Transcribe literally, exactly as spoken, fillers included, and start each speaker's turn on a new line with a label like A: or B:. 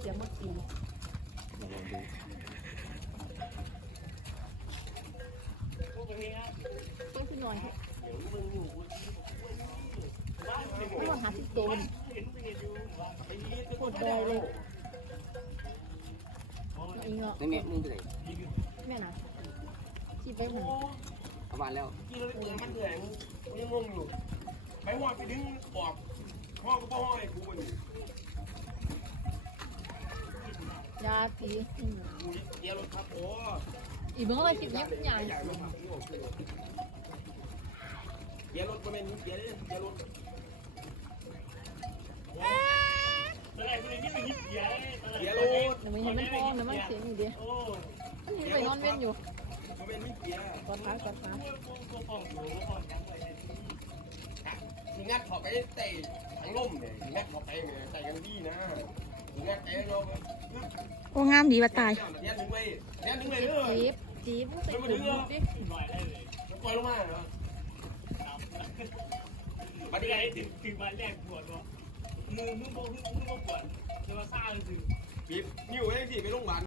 A: เสียงมันตี
B: ลองดู
A: เพิ่งขึ้นหน่อยไม่หมดหาสิบตัวโคตรแดงเลยอีเงาะ
B: นี่แม่มึงไปไหน
A: แม่น่ะชีไปหมด
B: ประมาณแล้ว
C: กี่เราเตือนมันเถื่อนยังงงอยู่ไปหัวไปดึงออกห้อก็พ่อห้อยกูมัน
A: ยาตี
C: กูเดี๋ยวรถครับโอ้
A: อีเบิ้งอะไรคลิปนี้เป็นใหญ่
C: ใหญ่รถครับเดี๋ยวรถก็เป็นเดี๋ยวเดี๋ยวรถ
D: อะไรพวกนี้มันยิบเยอะ
C: เดี๋ยวรถ
A: เดี๋ยวมันเห็นมันพองเดี๋ยวมันเสียงอยู่ดี
D: โอ้
A: มันเห็นไปนอนเว้นอยู่
C: ก็เป็นไม่เกียร์
A: กอดขากอดขา
D: ตัวฟองอยู่ฟองยังไง
C: ถึงงัดขอบไปเตะทั้งล่มเนี่ยถึงงัดขอบไปเนี่ยใส่กันดีนะถึงงัดไปเรา
E: โอ้งามดีว่าตาย
C: เนี่ยดึงไปเนี่ยดึงไปเรื่อย
A: จี๊บจี๊บใส่ถุงดิ
D: ลอยได้เลย
C: ปล่อยลงมาเหรอ
D: มาดีไงถึงถึงมาแรกปวดวะมือมือโบมือมือโบปวดจะมาซ่าเลยสิ
C: บีบนิ้วให้สิไปโรงพยาบาล